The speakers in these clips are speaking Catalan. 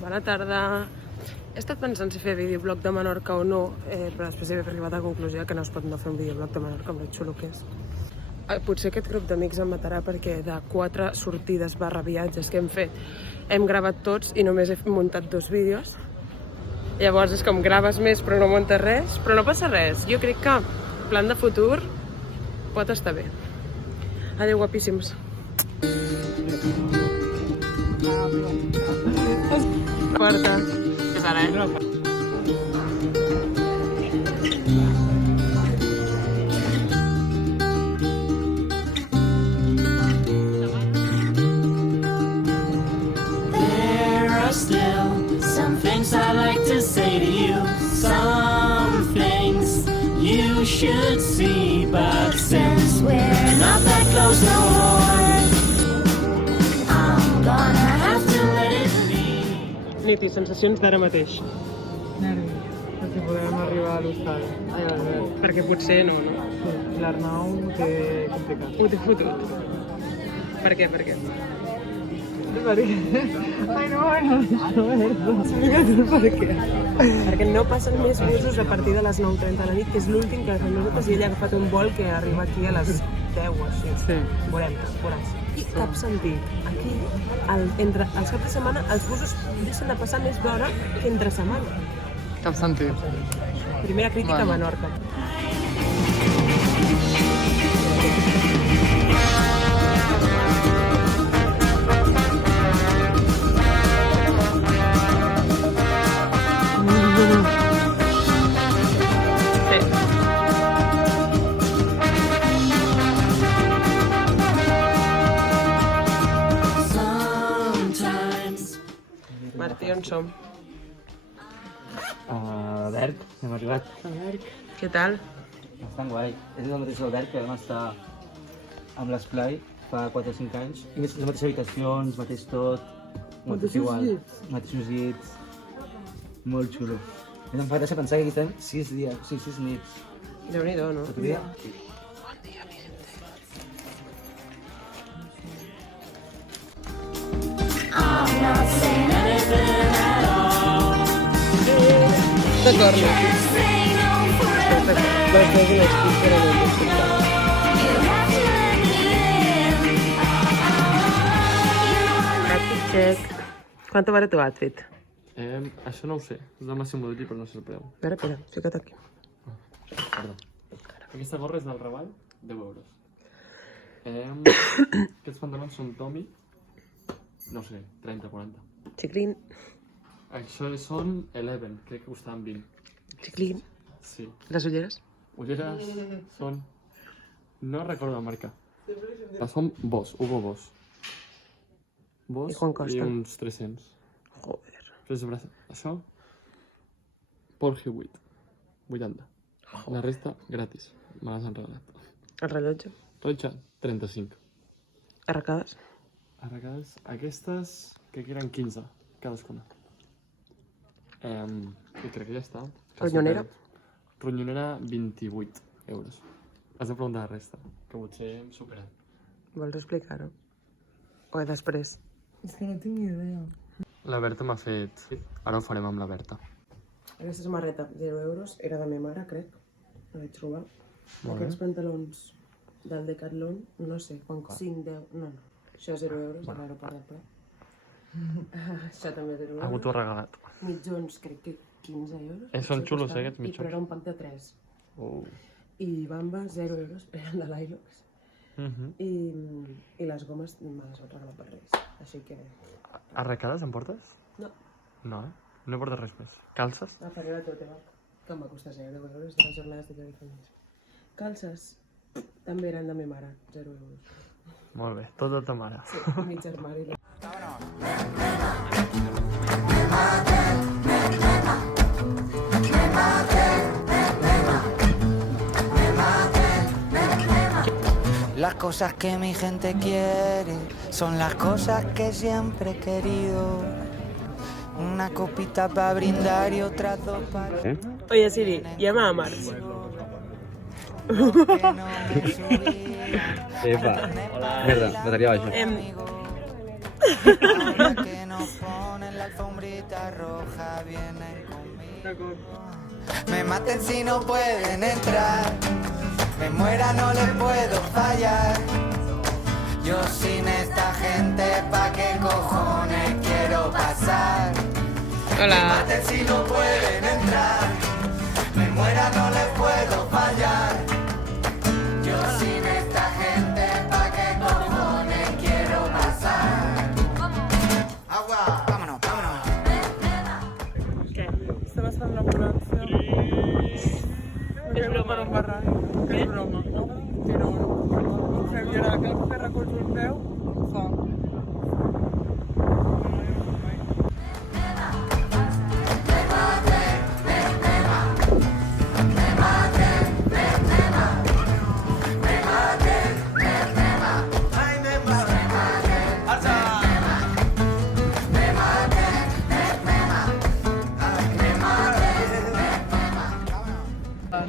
Bona tarda. He estat pensant si fer videoblog de Menorca o no, però després he arribat a la conclusió que no es pot no fer un videoblog de Menorca amb el xulo que és. Potser aquest grup d'amics em matarà perquè de 4 sortides / viatges que hem fet hem gravat tots i només he muntat 2 vídeos. Llavors és com graves més però no muntes res, però no passa res. Jo crec que plan de futur pot estar bé. Adéu, guapíssims. Porta. Què serà, There are still some things I like to say to you. Some things you should see, but since we're not that close no more, I'm gonna have to let it be. Niti, sensacions d'ara mateix. Nervis, que si podem arribar a l'hostal. Ai, a veure. Perquè potser no, no? Sí, l'Arnau té complicat. Ho t'he fotut. Per què, per què? Perquè... Ai, no, explica tu per què. Perquè no passen més busos a partir de les 9:30 de la nit, que és l'últim que fem nosaltres, i ella ha agafat un vol que arriba aquí a les 10 o així. Sí. Veuràs. I cap sentit. Aquí, entre els caps de setmana, els busos deixen de passar més d'hora que entre setmana. Cap sentit. Primera crítica a Menorca. Martí, on som? Alberg, hem arribat. Què tal? Bastant guai. És el mateix alberg que vam estar amb l'Esplai fa 4 o 5 anys. I les mateixes habitacions, mateix tot. Mateixos llits. Mateixos llits. Molt xulo. I em fa gràcia pensar que aquí estem 6 dies, 6 nits. Déu-n'hi-do, no? Tot dia? Bon dia, mi gente. I'm not saying anything at all. D'acord, no? Can't say no forever. Les dues i les 15 era molt descomptat. You have to let me in. Outfit check. Quanto vale tu outfit? Això no ho sé, és del Massimo Dutti però no sé el preu. Espera, fica't aquí. Perdó. Aquesta gorra és del Raval, 10 euros. Aquests pantalons són Tommy, no sé, 30, 40. Xiclín, Això són 11, crec que costaven 20. xiclín. Sí. Les ulleres? Ulleres són... No recordo la marca. Però són Boss, Hugo Boss. Boss I quan costen? i uns 300. Joder. Això, Paul Hewitt, 80. La resta, gratis. Me les han regalat. El rellotge? Rellotge, 35. Arracades? Arracades, aquestes, crec que eren 15, cadascuna. I crec que ja està. Ronyonera? Ronyonera, 28 euros. Has de preguntar la resta, que potser hem superat. Vols explicar-ho? O després? És que no tinc ni idea. La Berta m'ha fet... Ara ho farem amb la Berta. Aquesta samarreta, 0 euros, era de meva mare, crec. La vaig trobar. Molt Aquests bé. pantalons del Decathlon, no sé, quan costa? 5, 10... No. Això 0 euros, a l'aeroport del Prat. Això també 0 euros. Algú t'ho ha regalat. Mitjons, crec que 15 euros. Són potser xulos, costaven, aquests mitjons. Però era un pack de 3. Oh. I bamba, 0 euros, eren de l'Ilox. I les gomes me les vaig regalar per Reis. Així que... Arracades em portes? No, No, no portes res més. Calces? a parer de tot, que em va costar 0 euros de les jornades de lloc feliç. Calces també eren de meva mare, 0 euros. Molt bé, tot de ta mare. Sí, i mig armari. Las cosas que mi gente quiere son las cosas que siempre he querido. Una copita para brindar y otras 2 para... Oye, Siri, llama a Marx. Epa, merda, bateria baixa. Ahora que nos ponen la alfombrita roja, vienen conmigo. Me maten si no pueden entrar, me muera no les puedo fallar. Yo sin esta gente, ¿pa' qué cojones quiero pasar? Me Hola. maten si no pueden entrar, me muera no les puedo fallar. Yo sin esta gente, ¿pa' qué cojones quiero pasar? Agua, vámonos, vámonos. Què? Estem estant l'ambulància. És broma. Per un barranc. És broma. Però fem i ara que recolzo el peu, fa.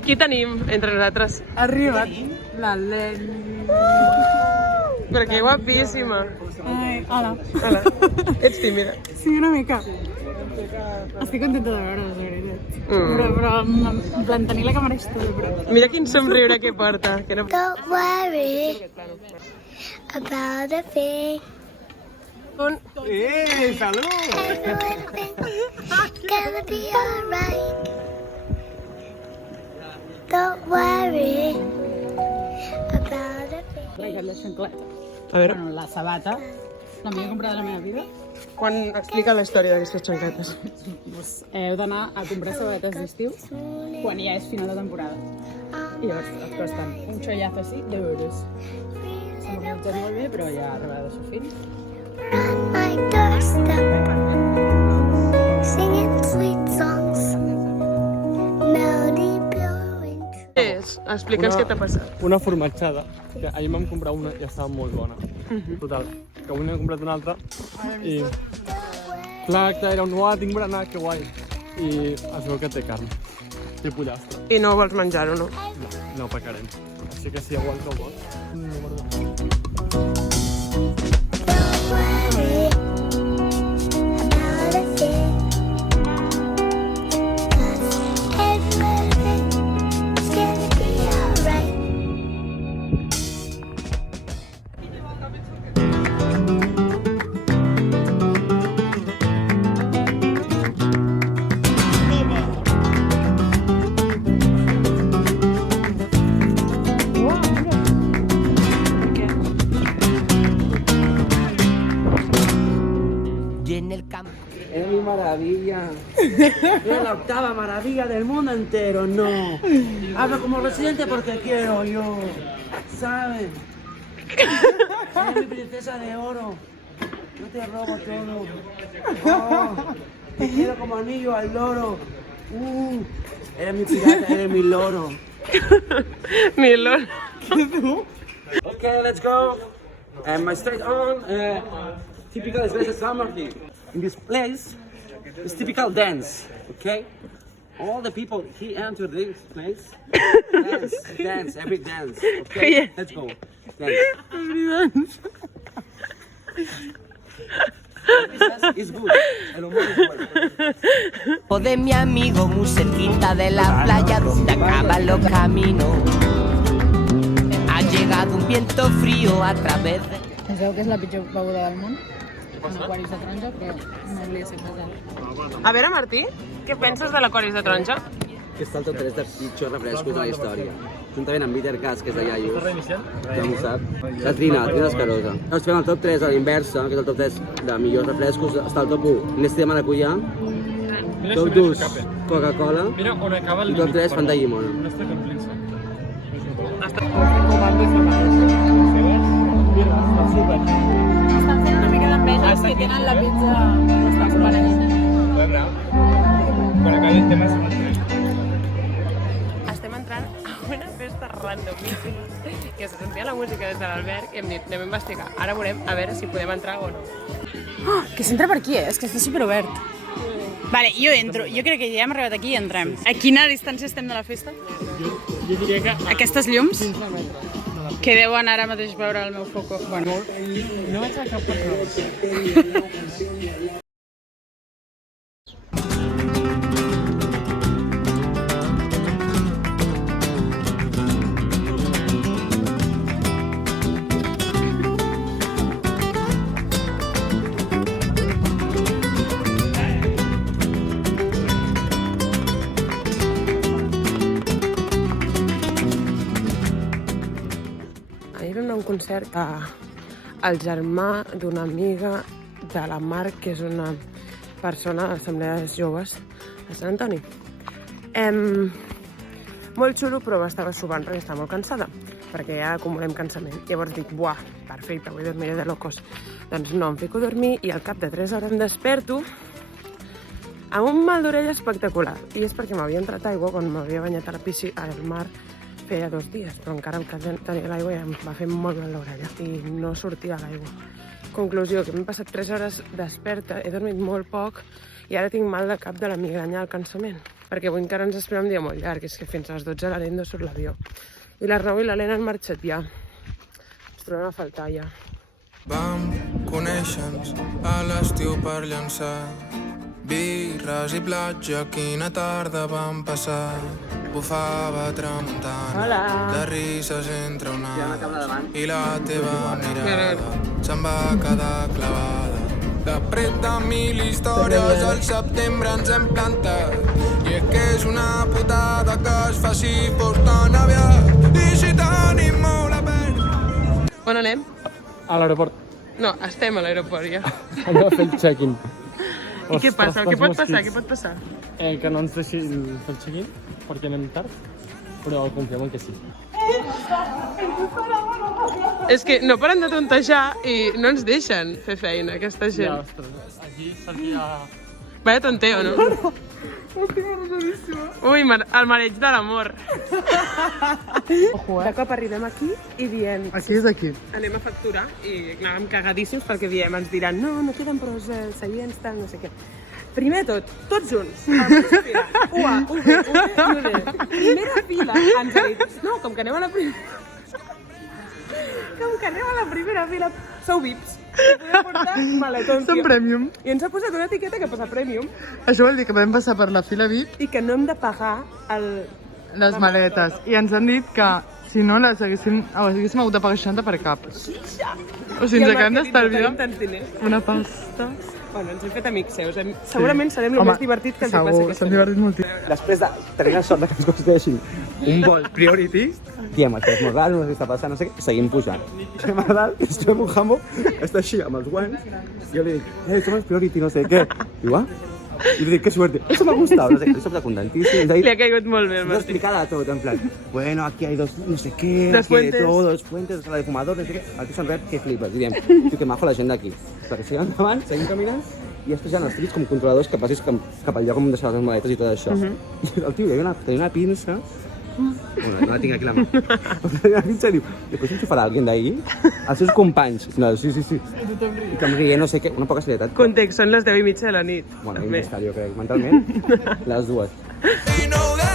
Qui tenim entre nosaltres? Ha arribat la Leni. Però que guapíssima. Ai, hola. Hola. Ets tímida. Sí, una mica. Estic contenta de veure's, de veritat. Però en plan, tenir la càmera és tot, però... Mira quin somriure que porta. Que no... Don't worry about a thing. Salut! Everything's gonna be alright. Don't worry about a thing. Traigat la xancleta. A veure, Bueno, la sabata, la millor comprada de la meva vida. quan explica la història d'aquestes xanquetes? Pues, heu d'anar a comprar sabates d'estiu quan ja és final de temporada. I llavors et costen un xollazo així, 10 euros. S'han organitzat molt bé, però ja ha arribat a su fin. On my doorstep, singing sweet songs, melody blowing. Què és? Explica'ns què t'ha passat. Una formatjada, que ahir vam comprar una i estava molt bona. Total, que avui n'he comprat una altra i... Clar, era un uah, tinc berenar, que guai. I es veu que té carn. Té pollastre. I no vols menjar-ho, no? No pecarem. Així que si algú el vol... Don't worry about a thing, 'cause everything's gonna be alright. Y en el campo. Es mi maravilla. Es la octava maravilla del mundo entero, no. Hablo como residente porque quiero yo, ¿sabes? Eres mi princesa de oro. Yo te robo todo. Oh, te quiero como anillo al loro. Eres mi pirata, eres mi loro. Milon. Okay, let's go. And my straight on, typical Svezia Samarki. In this place, it's typical dance, okay? All the people, he entered this place, dance, every dance, okay? Yeah. Let's go, dance. It's good, el humor es bueno. De mi amigo muy cerquita de la playa donde acaban los caminos. Ha llegado un viento frío a través de... Penseu que és la pitjor beguda del món? En aquaris de taronja, però no hauria de ser pesat. A veure, Martí, què penses de l'aquaris de taronja? Que està el top 3 dels pitjors refrescos de la història. Juntament amb Bitter Cass, que és de Iaios, tothom ho sap. La Trina Escarosa. Ens fem el top 3 a l'inversa, que és el top 3 de millors refrescos. Està el top 1, Nestlé de maracuyà. Top 2, Coca-Cola. Mira on acaba el I top 3, Fanta llimona. No està complint-se. Estan fent una mica d'enveja els que tenen la pizza bastant superada. Estem entrant a una festa randomíssima que se sentia la música des de l'Alberg i hem dit, anem a investigar. Ara veurem a veure si podem entrar o no. Oh, que s'entra per aquí, és que està superobert. Vale, jo entro. Jo crec que ja hem arribat aquí i entrem. A quina distància estem de la festa? Jo diria que... Aquestes llums? 15 metres de la Que deuen ara mateix veure el meu foco. Bueno, No vaig a cap persona. Ahir vam anar a un concert al germà d'una amiga de la Mar, que és una persona de l'Assemblea Joves de Sant Antoni. Molt xulo, però m'estava sobant perquè estava molt cansada, perquè ja acumulem cansament. Llavors dic, buah, perfecte, avui dormiré de locos. Doncs no, em fico a dormir i al cap de 3 hores em desperto amb un mal d'orella espectacular. I és perquè m'havia entrat aigua quan m'havia banyat a la piscina, al mar, feia 2 dies, però encara que tenia l'aigua ja em va fer molt mal l'orella i no sortia l'aigua. Conclusió, que m'he passat 3 hores desperta, he dormit molt poc i ara tinc mal de cap de la migranya al cansament, perquè avui encara ens espera un dia molt llarg, és que fins a les 12 de la nit no surt l'avió. I l'Arnau i l'Helena han marxat ja. Ens trobem a faltar ja. Vam conèixer-nos a l'estiu per llançar birres i platja, quina tarda vam passar. Bufava tramuntana, de risses entre onades, i la teva mirada se'n va quedar clavada. De pret de 1000 històries al setembre ens hem plantat, i és que és una putada que es faci fos tan aviat, i si tenim molt a perdre. On anem? A l'aeroport. No, estem a l'aeroport ja. Anem a fer el check-in. I què passa? Què pot passar? Què pot passar? Que no ens deixi fer el check-in, perquè anem tard, però confiem en que sí. És que no paren de tontejar i no ens deixen fer feina, aquesta Ja, gent. ostres, aquí seria... Vaya tonteo, no? Ui, el mareig de l'amor. De cop arribem aquí i diem... Aquí és aquí. Anem a facturar i anàvem cagadíssims perquè diem, ens diran no queden prou seients, tal, no sé què. Primer tot, tots junts, a la mateixa fila. UA, UB, primera fila, ens ha dit, no, com que anem a la primera fila, sou VIPs. Podeu portar maletons. Som premium. I ens ha posat una etiqueta que posa premium Això vol dir que vam passar per la fila VIP, i que no hem de pagar les maletes. I ens han dit que si no les haguéssim hagut de pagar 60 per cap. O sigui, ens acabem d'estalviar una pasta. Bueno, ens hem fet amics seus. Segurament serem el més divertit que ens hi passi aquesta s'han divertit moltíssim. Després de tenir la sort de que ens concedeixin un vol priority, diem, això és molt raro, no sé què està passant, no sé què, seguim pujant. Estem a dalt, ens trobem un jambo, està així, amb els guants, i jo li dic, somos priority, no sé què. Diu, y le dic, qué suerte, eso me ha gustado, no sé, eso está contentísimo. Li ha caigut molt bé, el No Martí. explicada todo, en plan, bueno, aquí hay dos, no sé qué, Dos aquí hay de fuentes. todo, dos fuentes, sala de fumador, no sé què, aquí són res, que flipes, diríem, tio, que majo la gent d'aquí. Perquè seguim endavant, seguim caminant, i després hi ha els trits com controladors que passis cap al lloc on deixar les maletes i tot això. I el tio tenia una pinça, bueno, no la tinc aquí a la mà, tenia una pinça i diu, després enxufarà alguien d'ahí? Els seus companys. No, sí. I que em rient, no sé què, una poca serietat. Context, són les 10:30 de la nit. Bueno, i més tard, jo crec, mentalment, les dues. We know that